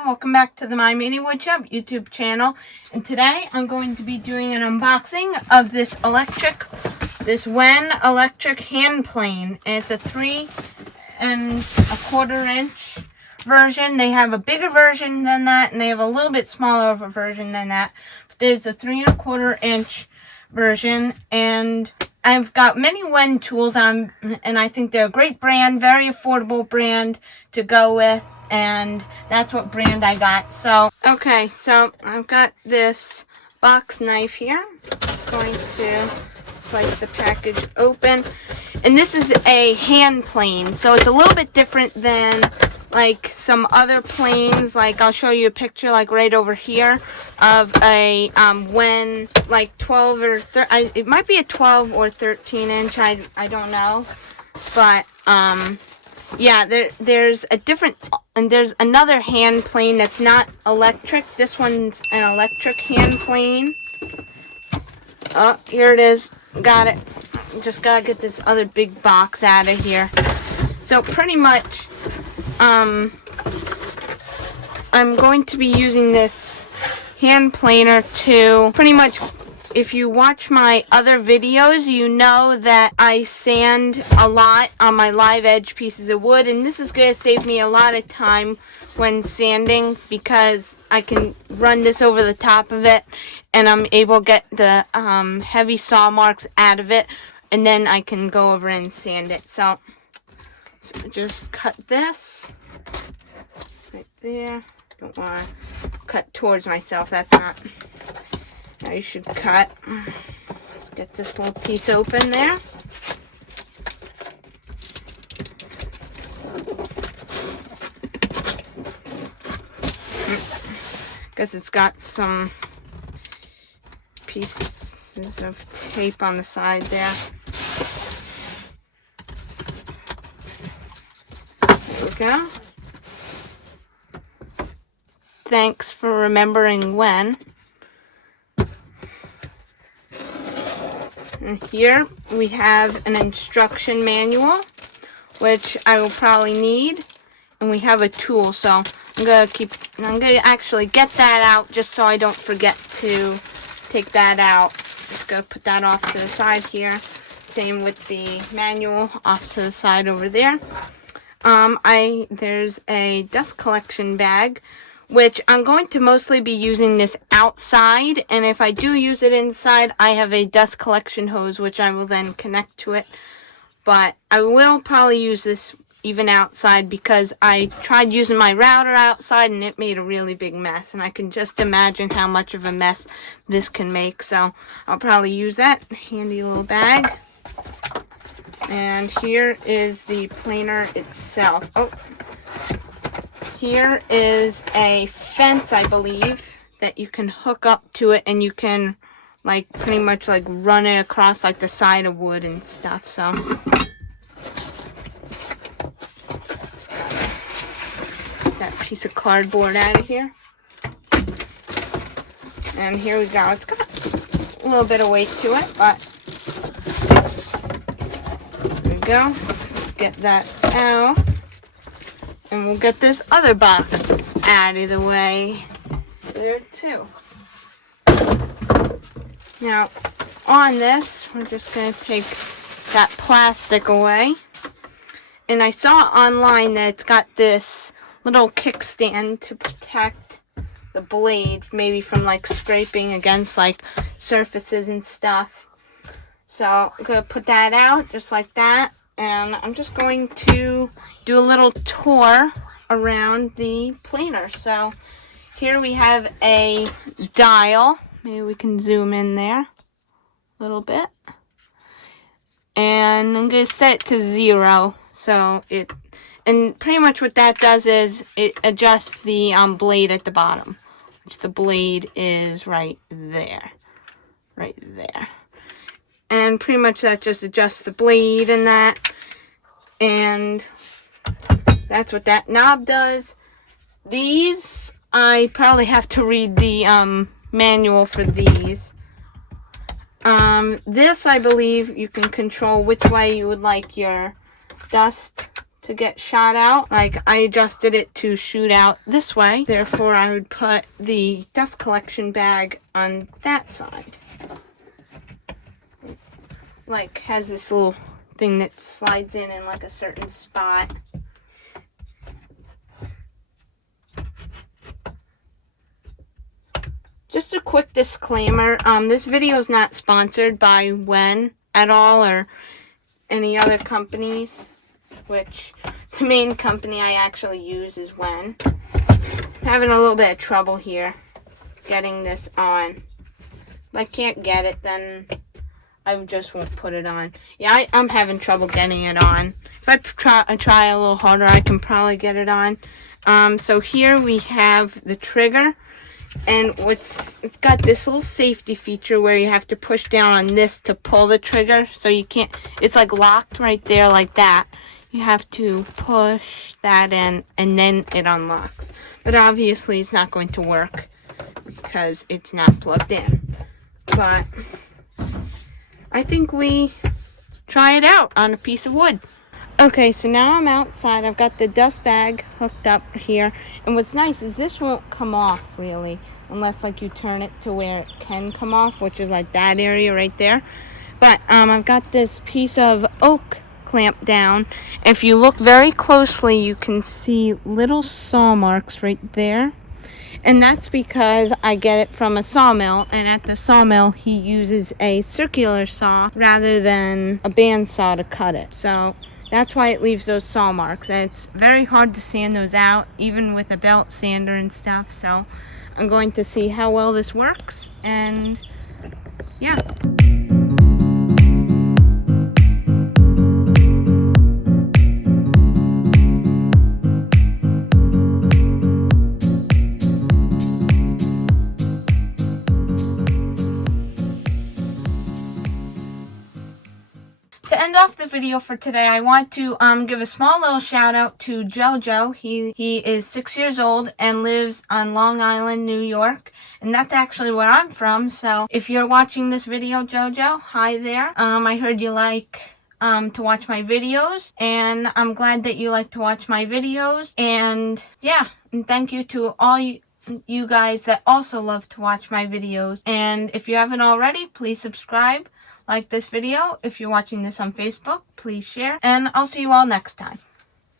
everyone, welcome back to the My Mini Woodshop YouTube channel. And today I'm going to be doing an unboxing of this Wen electric hand plane. And it's a 3 1/4 inch version. They have a bigger version than that, and they have a little bit smaller of a version than that. But there's a 3 1/4 inch version, and I've got many Wen tools on, and I think they're a great brand, very affordable brand to go with, and that's what brand I got. So, okay, so I've got this box knife here. Just going to slice the package open, and this is a hand plane, so it's a little bit different than like some other planes. Like I'll show you a picture like right over here of a Wen like 12 or it might be a 12 or 13 inch, I don't know, but yeah, there's a different, and there's another hand plane that's not electric. This one's an electric hand plane. Oh, here it is. Got it. Just gotta get this other big box out of here. So pretty much I'm going to be using this hand planer to pretty much, if you watch my other videos, you know that I sand a lot on my live edge pieces of wood, and this is going to save me a lot of time when sanding because I can run this over the top of it and I'm able to get the heavy saw marks out of it, and then I can go over and sand it. So just cut this right there. Don't want to cut towards myself. That's not how you should cut. Let's get this little piece open there. Guess it's got some pieces of tape on the side there. There we go. Thanks for remembering Wen. And here we have an instruction manual, which I will probably need, and we have a tool. So I'm gonna actually get that out just so I don't forget to take that out. Just gonna put that off to the side here. Same with the manual off to the side over there. There's a dust collection bag, which I'm going to mostly be using this outside, and if I do use it inside, I have a dust collection hose which I will then connect to it. But I will probably use this even outside because I tried using my router outside and it made a really big mess, and I can just imagine how much of a mess this can make. So I'll probably use that handy little bag. And here is the planer itself. Oh, here is a fence, I believe, that you can hook up to it, and you can like pretty much like run it across like the side of wood and stuff. So that piece of cardboard out of here. And here we go. It's got a little bit of weight to it, but there we go. Let's get that out. And we'll get this other box out of the way there too. Now, on this, we're just going to take that plastic away. And I saw online that it's got this little kickstand to protect the blade, maybe from like scraping against like surfaces and stuff. So I'm going to put that out just like that. And I'm just going to do a little tour around the planer. So here we have a dial. Maybe we can zoom in there a little bit. And I'm going to set it to 0. So and pretty much what that does is it adjusts the blade at the bottom, which the blade is right there. Right there. And pretty much that just adjusts the blade and that. And that's what that knob does. These, I probably have to read the manual for these. This, I believe, you can control which way you would like your dust to to get shot out. Like, I adjusted it to shoot out this way. Therefore, I would put the dust collection bag on that side. Like, has this little thing that slides in like a certain spot. Just a quick disclaimer, this video is not sponsored by Wen at all or any other companies, which the main company I actually use is Wen. I'm having a little bit of trouble here getting this on. If I can't get it, then I just won't put it on. Yeah, I'm having trouble getting it on. If I try a little harder, I can probably get it on. So here we have the trigger. And it's got this little safety feature where you have to push down on this to pull the trigger. So you can't, it's like locked right there like that. You have to push that in and then it unlocks. But obviously it's not going to work because it's not plugged in. But I think we try it out on a piece of wood. Okay, so now I'm outside. I've got the dust bag hooked up here. And what's nice is this won't come off, really. Unless, like, you turn it to where it can come off, which is, like, that area right there. But I've got this piece of oak clamped down. If you look very closely, you can see little saw marks right there. And that's because I get it from a sawmill. And at the sawmill, he uses a circular saw rather than a bandsaw to cut it. So that's why it leaves those saw marks, and it's very hard to sand those out, even with a belt sander and stuff. So I'm going to see how well this works, and yeah. To end off the video for today, I want to give a small little shout out to Jojo. He is 6 years old and lives on Long Island, New York, and that's actually where I'm from. So if you're watching this video, Jojo, hi there. I heard you like to watch my videos, and I'm glad that you like to watch my videos. And yeah, and thank you to all you guys that also love to watch my videos. And if you haven't already, please subscribe. Like this video. If you're watching this on Facebook, please share. And I'll see you all next time.